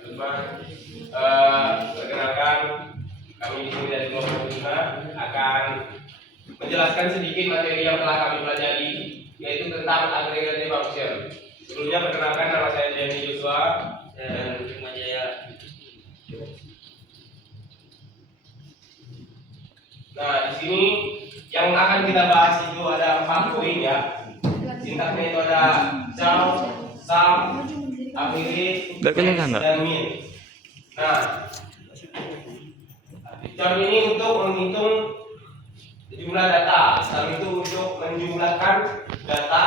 Teman, perkenalkan kami di sini dari kelompok 5 akan menjelaskan sedikit materi yang telah kami pelajari, yaitu tentang aggregative function. Sebelumnya perkenalkan, nama saya Jenny Joshua dan Jaya. Nah, di sini yang akan kita bahas itu ada 4 poin ya. Sintaksnya itu ada count, sum, aggregate, dan min. Nah, count ini untuk menghitung jumlah data, sum itu untuk menjumlahkan data,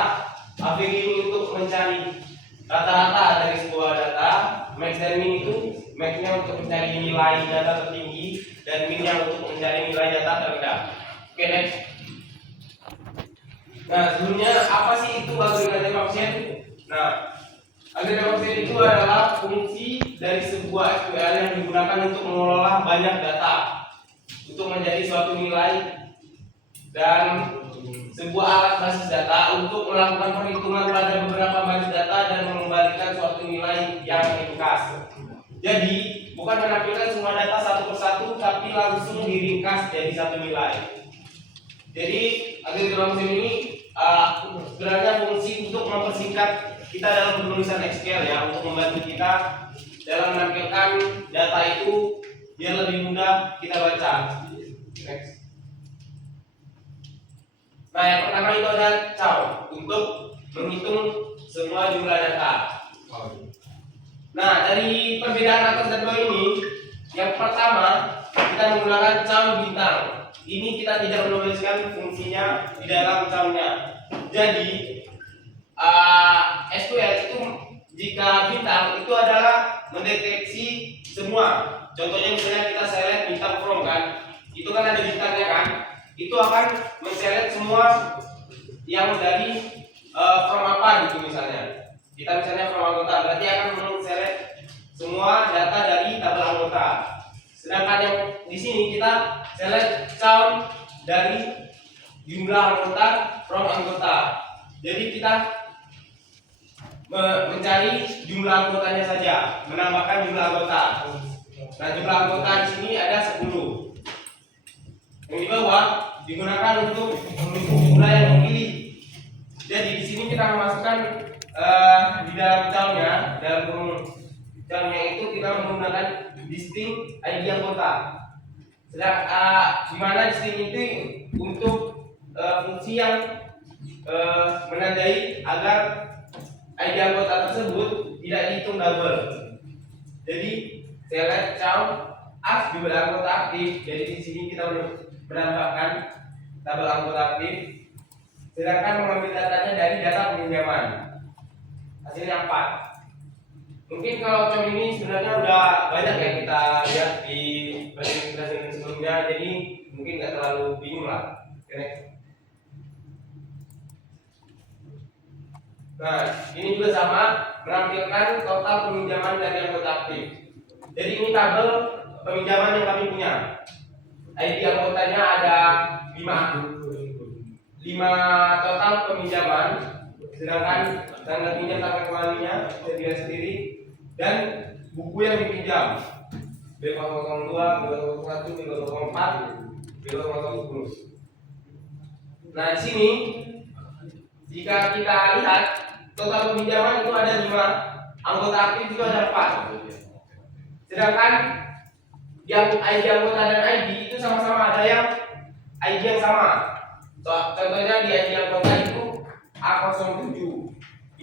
aggregate ini untuk mencari rata-rata dari sebuah data, max dan min itu max-nya untuk mencari nilai data tertinggi dan min-nya untuk mencari nilai data terendah. Oke, next. Nah, sebelumnya apa sih itu aggregative function? Nah, aggregative function itu adalah fungsi dari sebuah SQL yang digunakan untuk mengelola banyak data untuk menjadi suatu nilai dan sebuah alat basis data untuk melakukan perhitungan pada beberapa basis data dan mengembalikan suatu nilai yang ringkas. Jadi, bukan menampilkan semua data satu persatu, tapi langsung diringkas jadi satu nilai. Jadi, aggregative function ini sebenarnya fungsi untuk mempersingkat kita dalam penulisan Excel ya, untuk membantu kita dalam menampilkan data itu biar lebih mudah kita baca. Next. Nah, yang pertama itu ada count untuk menghitung semua jumlah data. Nah, dari perbedaan atas dan bawah ini, yang pertama kita menggunakan count bintang. Ini kita tidak menuliskan fungsinya di dalam count-nya. Jadi SQL itu jika bintang itu adalah mendeteksi semua. Contohnya misalnya kita select bintang from kan, itu kan ada bintangnya kan, itu akan men-select semua yang dari from apa gitu misalnya. Kita misalnya from anggota, berarti akan men-select semua data dari tabel anggota. Sedangkan yang di sini kita select count dari jumlah anggota from anggota. Jadi kita mencari jumlah anggotanya saja, menambahkan jumlah anggota. Nah, jumlah anggota di sini ada 10. Yang di bawah digunakan untuk menghitung jumlah yang dipilih. Jadi di sini kita memasukkan di dalam count-nya, dalam count-nya itu kita menggunakan distinct ID anggota. Sedang di mana distinct itu untuk fungsi yang menandai agar ID anggota tersebut tidak dihitung double. Jadi select count as jumlah anggota aktif. Jadi di sini kita menambahkan tabel anggota aktif. Sedangkan mengambil datanya dari data peminjaman. Hasilnya 4. Mungkin kalau count ini sebenarnya udah banyak yang kita lihat di presentasi sebelumnya, jadi mungkin nggak terlalu bingung lah. Oke. Nah, ini juga sama, menampilkan total peminjaman dari anggota aktif. Jadi ini tabel peminjaman yang kami punya. ID anggotanya ada 5 total peminjaman, sedangkan tanggal pinjam tanggal kembalinya bisa dilihat sendiri, dan buku yang dipinjam B002, B001, B004, B010. Nah, di sini jika kita lihat total peminjaman itu ada 5, anggota aktif itu ada 4. Sedangkan yang ID anggota dan ID itu sama-sama ada yang ID yang sama. Contohnya di ID anggota itu A07,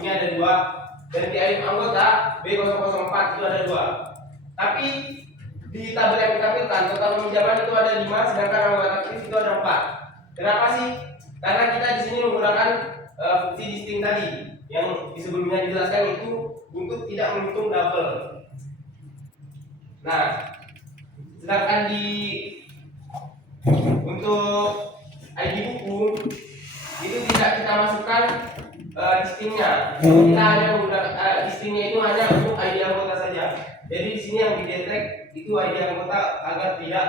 ini ada 2, dan di ID anggota B004 itu ada 2. Tapi di tabel yang ditampilkan total peminjaman itu ada 5, sedangkan anggota aktif itu ada 4. Kenapa sih? Karena kita di sini menggunakan fungsi distinct tadi yang sebelumnya dijelaskan itu untuk tidak menghitung double. Nah, sedangkan untuk ID buku itu tidak kita masukkan distinctnya. Kita hanya menggunakan distinctnya itu hanya untuk ID anggota saja. Jadi di sini yang didetek itu ID anggota agar tidak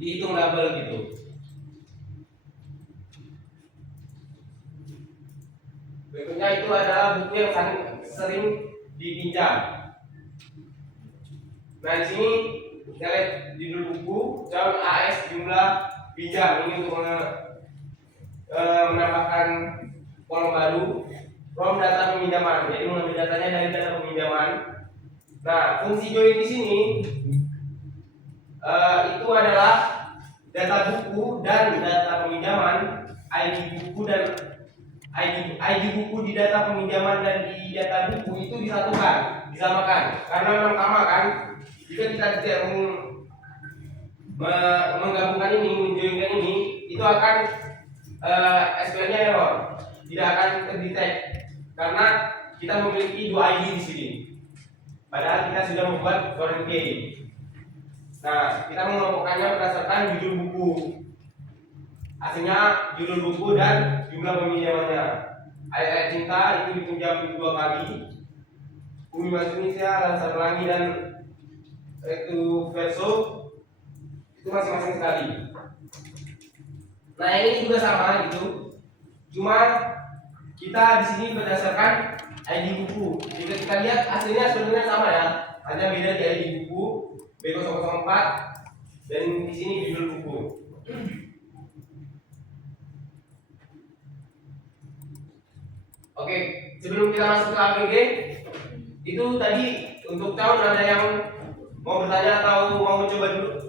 dihitung double gitu. Berikutnya itu adalah buku yang sering dipinjam. Nah di sini kita lihat judul buku, calon AS jumlah pinjam. Ini untuk menambahkan kolom baru from data peminjaman. Jadi mengambil datanya dari data peminjaman. Nah fungsi join di sini itu adalah data buku dan data peminjaman, ID buku dan ID buku di data peminjaman dan di data buku itu disatukan, disamakan. Karena memang sama kan, jika kita tidak menggabungkan ini, menjoinkan ini, itu akan SQL-nya error, tidak akan terdetek karena kita memiliki dua ID di sini. Padahal kita sudah membuat foreign key. Nah, kita mengelompokkannya berdasarkan judul buku. Hasilnya judul buku dan jumlah peminjamannya. Ayat cinta itu dipinjam 2 kali. Bumi Mas Indonesia, Lansar Pelangi dan itu Verso itu masing-masing sekali. Nah ini juga sama gitu. Cuma kita di sini berdasarkan ID buku. Jika kita lihat hasilnya sebenarnya sama ya, hanya beda di ID buku B004 dan di sini judul buku. Oke, sebelum kita masuk ke APG, itu tadi untuk tahun ada yang mau bertanya atau mau mencoba dulu?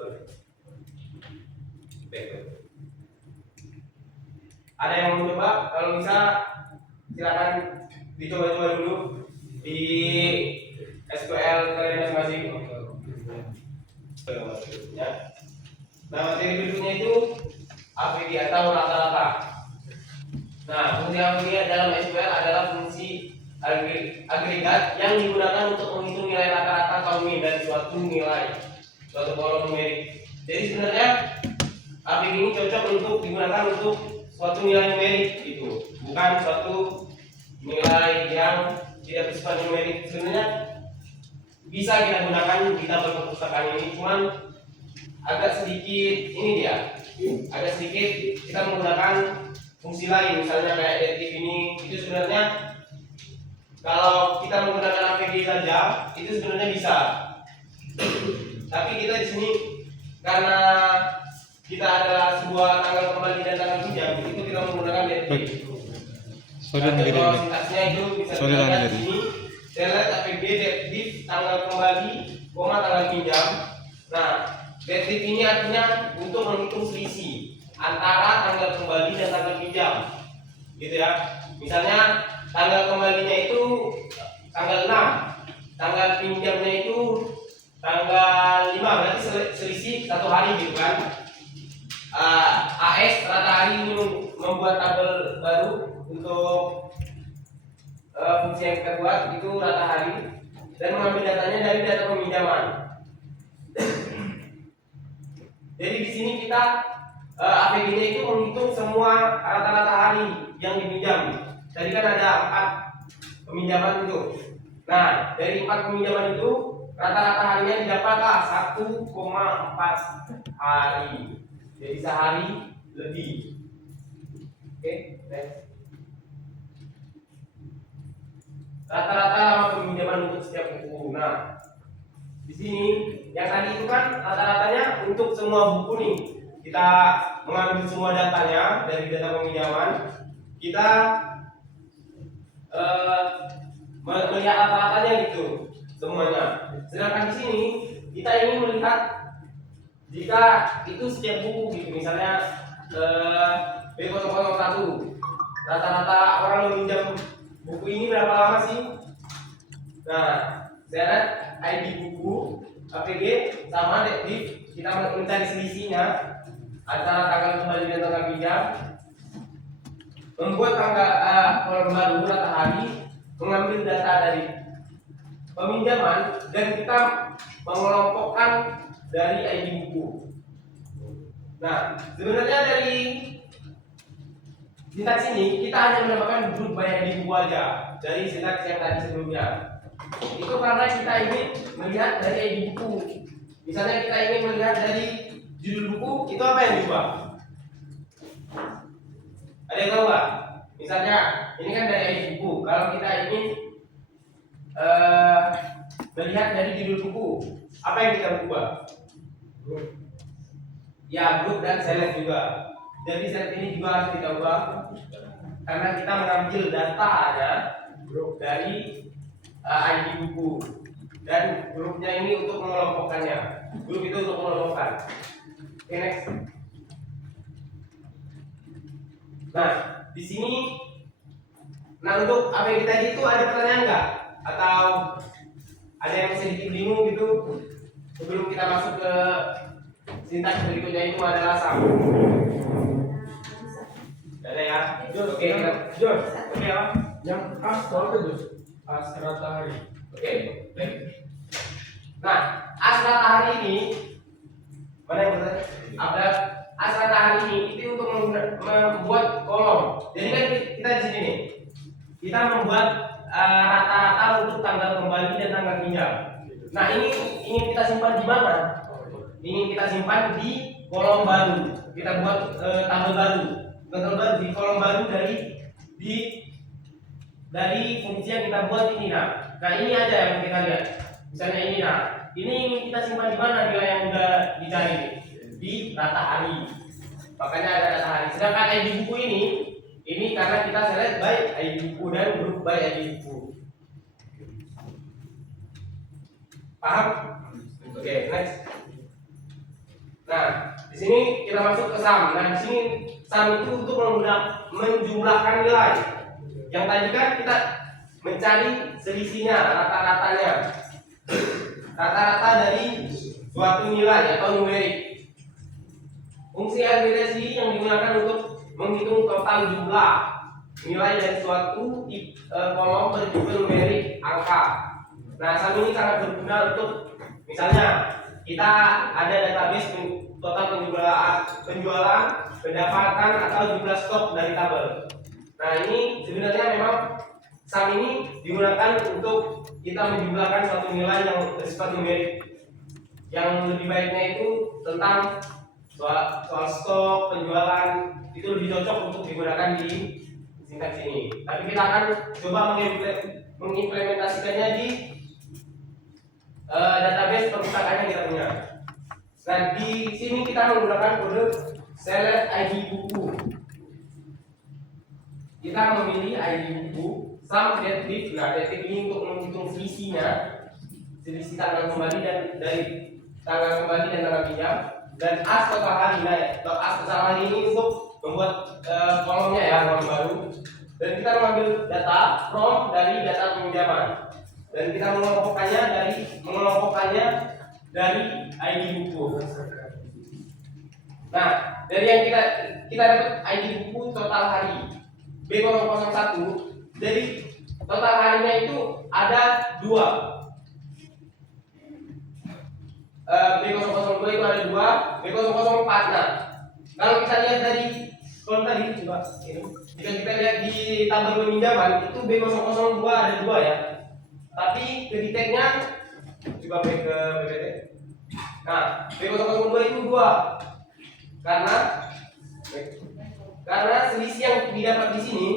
Ada yang mau mencoba? Kalau bisa silakan dicoba-coba dulu di SQL kalian masing-masing. Ya. Nah, materi berikutnya itu APG atau rata-rata. Nah, fungsi APG dalam SQL adalah fungsi agregat yang digunakan untuk menghitung nilai rata-rata kaum min dari suatu nilai, suatu kolom numerik. Jadi sebenarnya APG ini cocok untuk digunakan untuk suatu nilai numerik itu, bukan suatu nilai yang tidak bersifat numerik. Sebenarnya bisa kita gunakan di tabel perpustakaan ini, cuman agak sedikit ini dia, agak sedikit kita menggunakan fungsi lain, misalnya kayak detektif ini. Itu sebenarnya kalau kita menggunakan APG saja itu sebenarnya bisa, tapi kita di sini karena kita adalah sebuah tanggal kembali dan tanggal pinjam, itu kita menggunakan detektif. Kalau sintaksnya itu bisa dilihat di sini. Saya lihat APG detektif tanggal kembali, tanggal pinjam. Nah, detektif ini artinya untuk menghitung selisih antara tanggal kembali dan tanggal pinjam, gitu ya. Misalnya tanggal kembalinya itu tanggal 6, tanggal pinjamnya itu tanggal 5, berarti selisih 1 hari gitu kan. AS rata hari ini membuat tabel baru untuk fungsi yang kita buat itu rata hari dan mengambil datanya dari data peminjaman. Jadi di sini kita APG-nya itu menghitung semua rata-rata hari yang dipinjam. Tadi kan ada 4 peminjaman itu. Nah, dari 4 peminjaman itu rata-rata harinya didapatlah 1,4 hari. Jadi sehari lebih. Oke, next. Rata-rata lama peminjaman untuk setiap buku. Nah, di sini yang tadi itu kan rata-ratanya untuk semua buku nih. Kita mengambil semua datanya dari data peminjaman. Kita melihat rata-ratanya gitu semuanya. Sedangkan di sini kita ingin melihat jika itu setiap buku gitu, misalnya B001 rata-rata orang meminjam buku ini berapa lama sih? Nah, saya lihat ID buku APG sama detektif, kita mencari selisihnya antara tanggal kembali dan tanggal pinjam, membuat tanggal kolom baru rata hari, mengambil data dari peminjaman dan kita mengelompokkan dari ID buku. Nah, sebenarnya dari sintaks ini kita hanya mendapatkan grup by ID buku aja dari sintaks yang tadi sebelumnya. Itu karena kita ingin melihat dari ID buku. Misalnya kita ingin melihat dari judul buku, itu apa yang diubah? Ada yang tahu nggak? Misalnya ini kan dari ID buku. Kalau kita ingin melihat dari judul buku, apa yang kita ubah? Ya, grup dan select juga. Jadi select ini juga harus kita ubah karena kita mengambil datanya grup dari ID buku dan grupnya ini untuk mengelompokkannya. Grup itu untuk mengelompokkan. Oke, next. Nah, di sini, nah untuk apa yang tadi itu ada pertanyaan nggak? Atau ada yang sedikit bingung gitu sebelum kita masuk ke sintaks berikutnya itu adalah sum. Ada ya? Oke, Jor. Oke ya? Yang as apa itu? As rata hari. Oke, baik. Nah, as rata hari ini mana yang bertanya? Ada as rata hari ini itu untuk membuat kolom. Jadi kan kita di sini nih, kita membuat rata-rata untuk tanggal kembali dan tanggal pinjam. Nah, ini ingin kita simpan di mana? Ingin kita simpan di kolom baru. Kita buat tabel baru. Tabel baru di kolom baru dari fungsi yang kita buat ini. Nah, ini aja yang kita lihat. Misalnya ini, nah, ini ingin kita simpan di mana nilai yang udah dicari di rata hari. Makanya ada rata hari. Sedangkan ID buku ini karena kita select by ID buku dan grup by ID buku. Paham? Oke, next. Nah, di sini kita masuk ke sum. Nah, di sini sum itu untuk menjumlahkan nilai. Yang tadi kan kita mencari selisihnya, rata-ratanya. Rata-rata dari suatu nilai atau numerik. Fungsi agregasi yang digunakan untuk menghitung total jumlah nilai dari suatu kolom berjumlah numerik angka. Nah, sum ini sangat berguna untuk misalnya kita ada database total penjualan, pendapatan atau jumlah stok dari tabel. Nah, ini sebenarnya memang sum ini digunakan untuk kita menjumlahkan suatu nilai yang bersifat numerik. Yang lebih baiknya itu tentang soal stok, penjualan, itu lebih cocok untuk digunakan di sintaks ini. Tapi kita akan coba mengimplementasikannya di database perpustakaan yang kita punya. Nah, di sini kita menggunakan kode select ID buku. Kita memilih ID buku sum dative. Nah, dative ini untuk menghitung selisihnya, selisih tanggal kembali dan dari tanggal kembali dan tanggal pinjam. Dan as total hari. Nah, as total hari ini untuk membuat kolomnya ya, kolom baru. Dan kita mengambil data from dari data peminjaman. Dan kita mengelompokkannya dari ID buku. Nah, dari yang kita dapat ID buku total hari B001. Jadi total harinya itu ada 2. B002 itu ada 2, B004. Nah, kalau kita lihat dari kolom tadi coba ini. Jika kita lihat di tabel peminjaman itu B002 ada 2 ya. Tapi kedeteknya coba back ke PPT. Nah, B002 itu 2. Karena selisih yang didapat di sini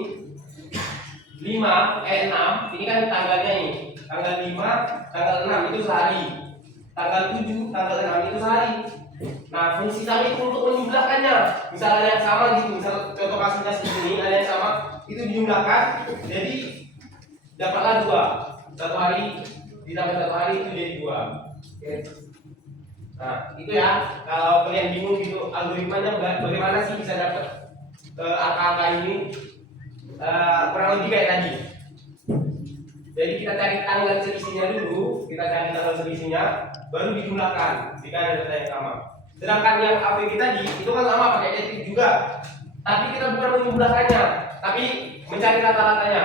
6, ini kan tanggalnya ini. Tanggal 5, tanggal 6 itu sehari. Tanggal 7, tanggal 6 itu sehari. Nah, fungsi kami itu untuk menjumlahkannya. Misal ada yang sama gitu, misal contoh kasusnya segini, ada yang sama, itu dijumlahkan, jadi dapatlah 2. Satu hari ditambah 1 hari itu jadi 2. Oke. Nah, itu ya. Kalau kalian bingung gitu algoritmanya bagaimana sih bisa dapat angka-angka ini, kurang lebih kayak tadi. Jadi kita cari tanggal selisihnya dulu, baru dijumlahkan jika ada data yang sama. Sedangkan yang APG tadi itu kan sama pakai dative juga, tapi kita bukan menjumlahkannya, tapi mencari rata-ratanya.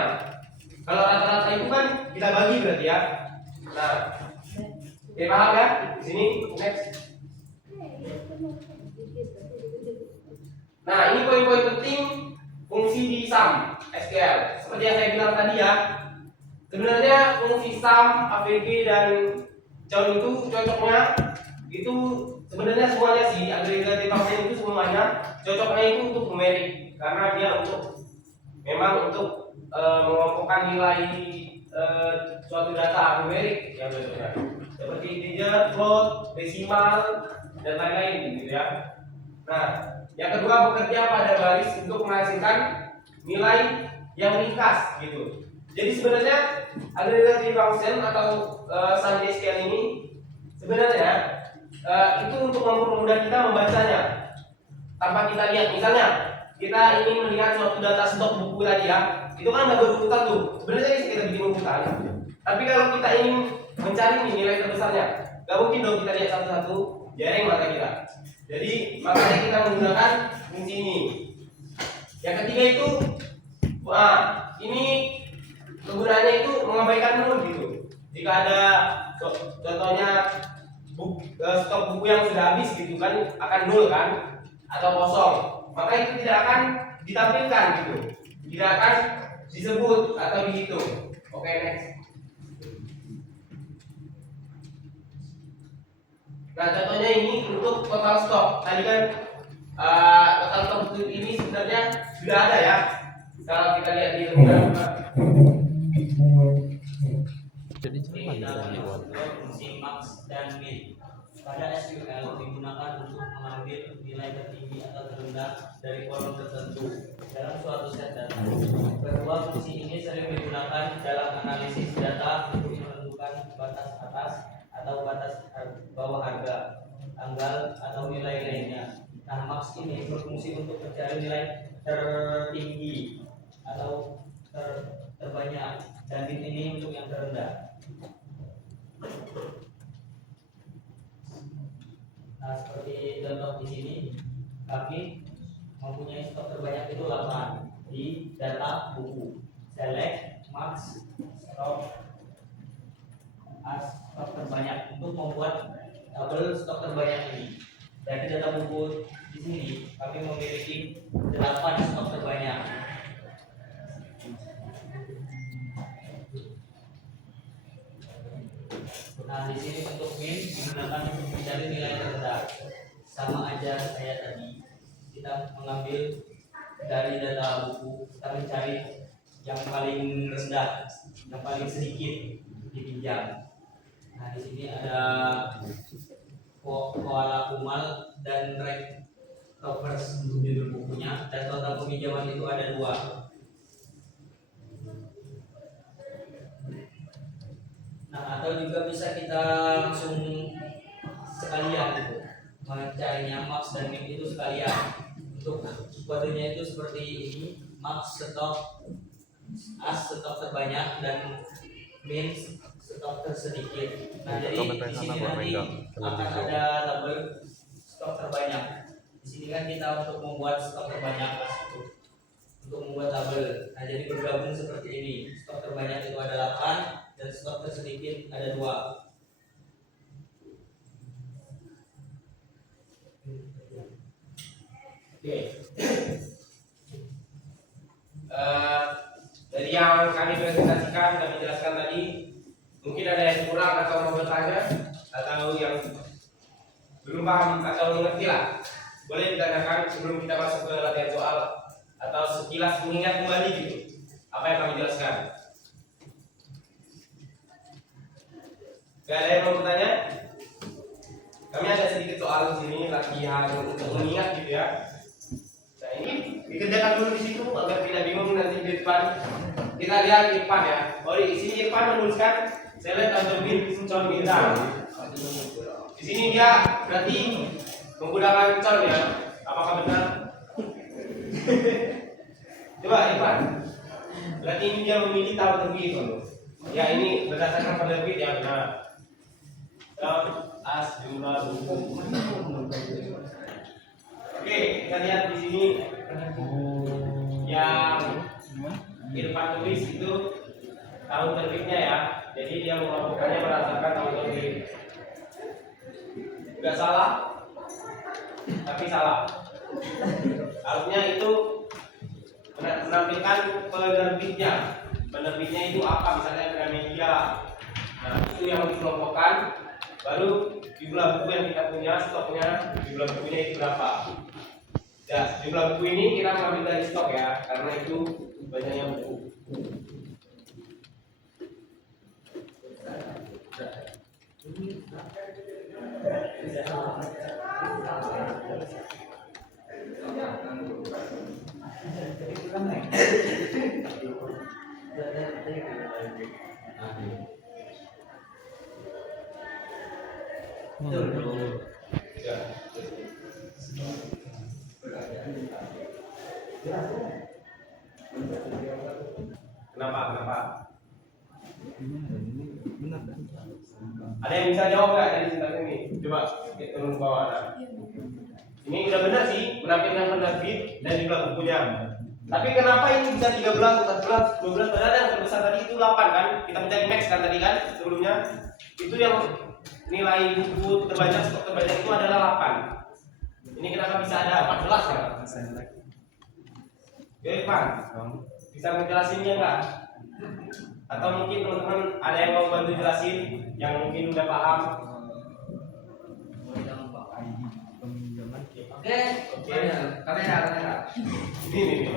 Kalau rata-rata itu kan kita bagi berarti ya. Nah, oke, paham ya? Di sini next. Nah, ini poin-poin penting fungsi di sum SQL. Seperti yang saya bilang tadi ya, sebenarnya fungsi sum, AVG dan count itu cocoknya itu sebenarnya semuanya sih, agregative function itu semuanya cocoknya itu untuk numerik karena dia memang untuk mengelompokkan nilai suatu data numerik yang benar, seperti integer, float, desimal, dan lain-lain gitu ya. Nah, yang kedua bekerja pada baris untuk menghasilkan nilai yang ringkas gitu. Jadi sebenarnya agregative function atau SunDSQL ini sebenarnya itu untuk mempermudah kita membacanya tanpa kita lihat. Misalnya kita ingin melihat suatu data stok buku tadi ya, itu kan ada berurutan tuh. Sebenarnya bisa kita bikin urutan. Tapi kalau kita ingin mencari nilai terbesarnya, gak mungkin dong kita lihat satu-satu, jaring mata kita. Jadi makanya kita menggunakan fungsi ini. Yang ketiga itu, ini kegunaannya itu mengabaikan nol gitu. Jika ada contohnya stok buku yang sudah habis gitu kan, akan nol kan, atau kosong, maka itu tidak akan ditampilkan gitu, tidak akan disebut atau dihitung. Oke, next. Nah, contohnya ini untuk total stok. Tadi kan total stok buku ini sebenarnya sudah ada ya. Kalau kita lihat di lembaga. Jadi fungsi max dan min pada SQL digunakan untuk mengambil nilai tertinggi atau terendah dari kolom tertentu dalam suatu set data. Kedua, fungsi ini sering digunakan dalam analisis data untuk menentukan batas atas atau batas bawah harga, tanggal atau nilai lainnya. Nah, max ini berfungsi untuk mencari nilai tertinggi atau terbanyak, dan min ini untuk yang terendah. Nah, seperti contoh di sini, kami mempunyai stok terbanyak itu 8 di data buku. Select max stok as stok terbanyak untuk membuat tabel stok terbanyak ini. Dari data buku di sini kami memiliki 8 stok terbanyak. Nah, di sini untuk min digunakan untuk mencari nilai terendah. Sama aja kayak tadi, kita mengambil dari data buku, kita mencari yang paling rendah, yang paling sedikit dipinjam. Nah, di sini ada koala kumal dan rank covers untuk judul bukunya, dan total peminjaman itu ada 2. Nah, atau juga bisa kita langsung sekalian gitu, mencarinya max dan min itu sekalian. Untuk kodenya itu seperti ini: max stok as stok terbanyak dan min stok tersedikit. Nah, jadi di sini nanti akan ada tabel stok terbanyak. Di sini kan kita untuk membuat stok terbanyak untuk membuat tabel. Nah, jadi bergabung seperti ini: stok terbanyak itu ada 8 dan stok tersedikit ada 2. Oke. Dari yang kami presentasikan dan menjelaskan tadi, mungkin ada yang kurang atau mau bertanya, atau yang belum paham atau mengerti lah, boleh ditanyakan sebelum kita masuk ke latihan soal, atau sekilas mengingat kembali gitu apa yang kami jelaskan. Gak ada yang mau bertanya? Kami ada sedikit soal di sini, latihan untuk mengingat gitu ya. Nah, ini dikerjakan dulu di situ agar tidak bingung nanti di depan. Kita lihat di depan ya. Oh, di sini Irfan menuliskan select under bin con bintang. Di sini dia berarti menggunakan con ya. Apakah benar? Coba Irfan. Berarti ini dia memilih tahun terbit. Ya, ini berdasarkan penerbit yang benar. As jumlah buku. Oke, kita lihat di sini yang Irfan tulis itu tahun terbitnya ya. Jadi dia mengelompokkannya berdasarkan tahun terbit. Enggak salah, tapi salah. Harusnya itu menampilkan penerbitnya. Penerbitnya itu apa? Misalnya Gramedia. Nah, itu yang dikelompokkan. Baru jumlah buku yang kita punya, stoknya, jumlah bukunya itu berapa. Ya, jumlah buku ini kita mengambil dari stok ya, karena itu banyaknya buku. Ya. Kenapa? Ada yang bisa jawab nggak dari sintaks ini? Coba kita turun ke bawah. Nah. Ini udah benar sih, menampilkan penerbit dan juga bukunya. Tapi kenapa ini bisa 13, 14, 12? Padahal yang terbesar tadi itu 8 kan? Kita mencari max kan tadi kan sebelumnya. Itu yang nilai buku terbanyak, stok terbanyak itu adalah 8. Ini kenapa bisa ada 14 kan? Oke, Pak. Bisa menjelasinnya nggak? Atau mungkin teman-teman ada yang mau bantu jelasin yang mungkin udah paham? Oke, kamera. Ini.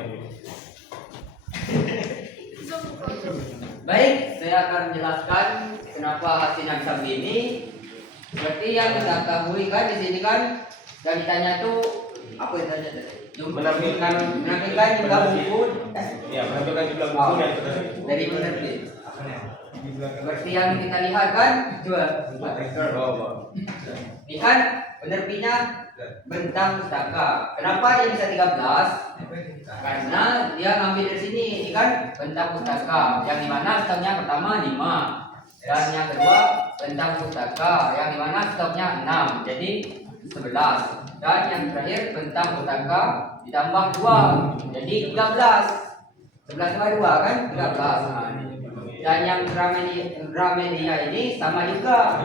Baik, saya akan menjelaskan kenapa hasilnya bisa begini. Berarti yang kita ketahui kan di sini kan yang ditanya tuh apa yang tanya tadi? Menampilkan jumlah buku ya, menampilkan jumlah buku dan dari penerbit. Berarti yang kita lihat kan dua. Ini kan penerbitnya Bentang Pustaka. Kenapa dia bisa 13? Karena dia ngambil dari sini. Ini kan Bentang Pustaka. Yang dimana stoknya pertama 5 dan yang kedua Bentang Pustaka. Yang dimana stoknya 6. Jadi 11. Dan yang terakhir Bentang Pustaka ditambah 2. Jadi 13. 11 tambah 2 kan 13. Dan yang Gramedia ini sama juga.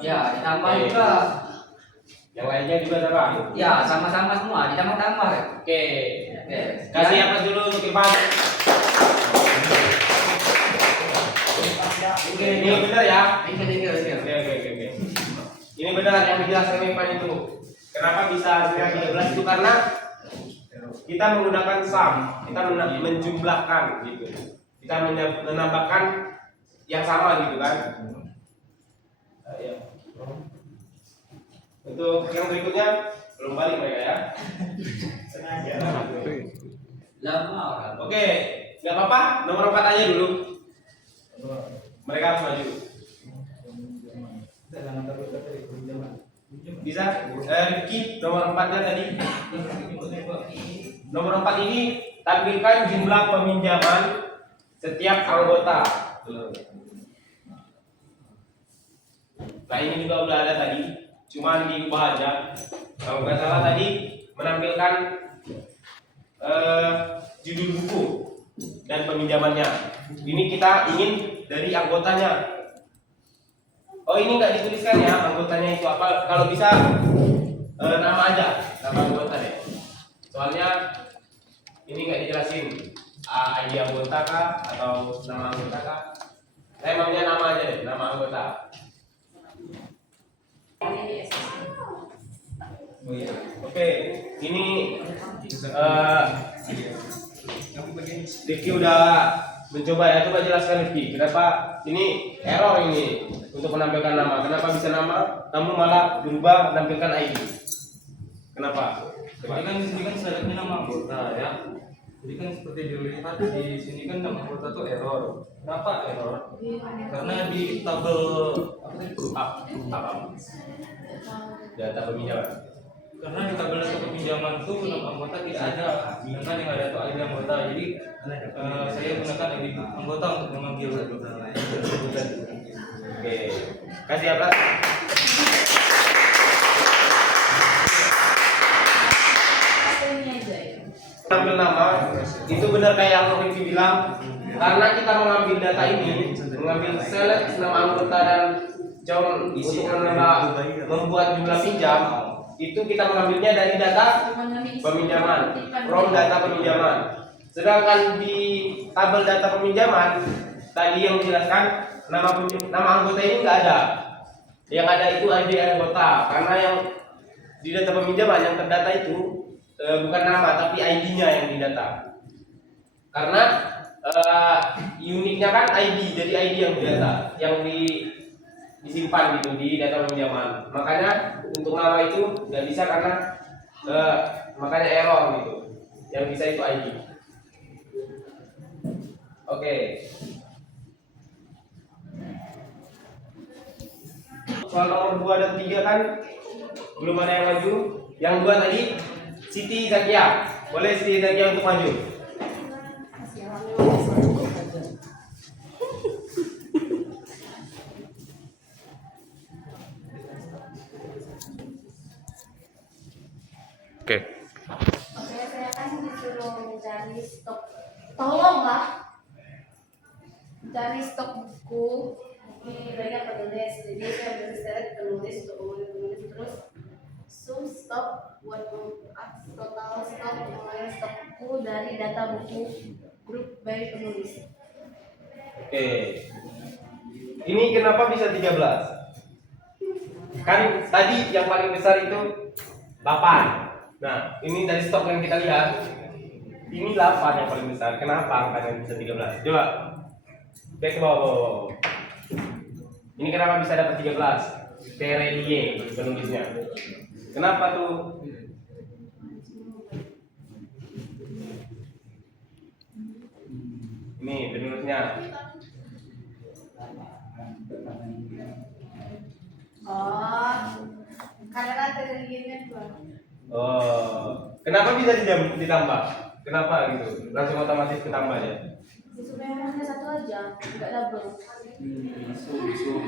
Ya, ditambah juga. Yang lainnya juga sama. Ya, sama-sama semua, ditambah-tambah. Oke. Kasih apa dulu untuk Irfan? Oke, ini benar ya? Oke. Ini benar yang dijelaskan Irfan itu. Kenapa bisa hasilnya 13 itu karena kita menggunakan sum, kita menjumlahkan gitu. Kita menambahkan yang sama gitu kan. Ya. Untuk yang berikutnya belum balik mereka ya. Sengaja. Lama. Oke, nggak apa-apa. Nomor 4 aja dulu. Mereka harus maju. Bisa? Rifki, nomor 4-nya tadi. Nomor 4 ini tampilkan jumlah peminjaman setiap anggota. Nah ini juga udah ada tadi, cuma diubah aja. Kalau nggak salah tadi menampilkan judul buku dan peminjamannya. Ini kita ingin dari anggotanya. Oh ini nggak dituliskan ya anggotanya itu apa? Kalau bisa nama aja, nama anggota deh. Soalnya ini nggak dijelasin ID anggota kah atau nama anggota kah? Saya maunya nama aja deh, nama anggota. Oke, ini Rifki udah mencoba ya, coba jelaskan Rifki, kenapa ini error ini untuk menampilkan nama? Kenapa bisa nama, kamu malah berubah menampilkan ID? Kenapa? Jadi kan di sini kan syaratnya nama anggota ya. Jadi kan seperti dilihat di sini kan nama anggota tuh error. Kenapa error? Karena di tabel apa? Data peminjaman. Karena di tabel data peminjaman tuh nama anggota tidak ada. Sedangkan yang ada tuh ID anggota. Jadi saya gunakan ID anggota untuk memanggil. Oke, kasih apa? Ambil nama itu benar kayak yang Rifki bilang, karena kita mengambil data ini, mengambil select nama anggota dan calon untuk membuat jumlah pinjam, itu kita mengambilnya dari data peminjaman, from data peminjaman. Sedangkan di tabel data peminjaman tadi yang menjelaskan nama anggota ini nggak ada. Yang ada itu ID anggota, karena yang di data peminjaman yang terdata itu bukan nama tapi ID-nya yang didata. Karena uniknya kan ID, jadi ID yang didata, yang disimpan gitu di data peminjaman. Makanya untuk nama itu nggak bisa karena makanya error gitu. Yang bisa itu ID. Oke. Soal nomor 2 dan 3 kan belum ada yang maju. Yang 2 tadi Siti Zakia. Boleh Siti Zakia untuk maju. Oke. Oke, saya kan disuruh mencari stok. Tolonglah cari stok buku di banyak penulis. Jadi saya berseret penulis untuk menulis terus stok buat total stok mengenai stok buku dari data buku grup by penulis. Oke. Ini kenapa bisa 13? Kan tadi yang paling besar itu 8. Nah, ini dari stok yang kita lihat, ini 8 yang paling besar. Kenapa angkanya bisa 13? Coba cek ke bawah. Ini kenapa bisa dapat 13? Terelie penulisnya. Kenapa tuh? Ini penulisnya. Oh, karena terlihatnya dua. Oh, kenapa bisa ditambah? Kenapa gitu? Langsung otomatis ketambah ya? Supaya hanya satu aja, nggak double. Zoom.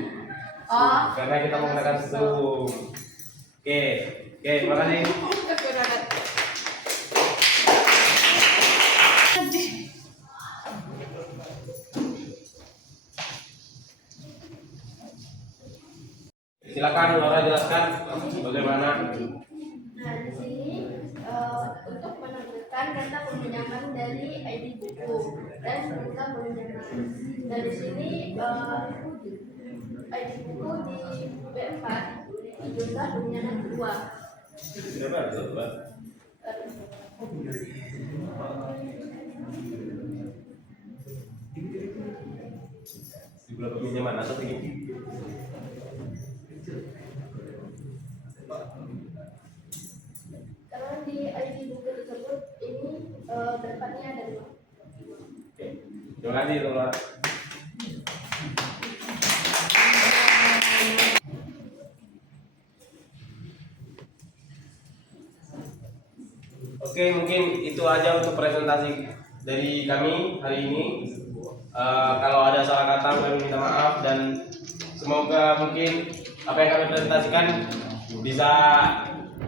Oh, Karena kita menggunakan Zoom. Oke, terima kasih. Silakan Laura jelaskan bagaimana. nah di sini untuk menemukan data peminjaman dari ID buku dan perintah peminjaman. Dan di sini ID buku di B4 jumlah peminjaman 2. Berapa? Coba. Jumlah peminjaman atau tinggi? Karena di ID buku tersebut ini berempatnya ada 2. Terima kasih Laura. Oke, mungkin itu aja untuk presentasi dari kami hari ini. Kalau ada salah kata kami minta maaf dan semoga mungkin apa yang kami presentasikan bisa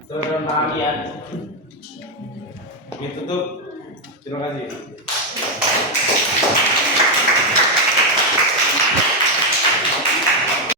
teman-teman pahami ya. Ini tutup. Terima kasih.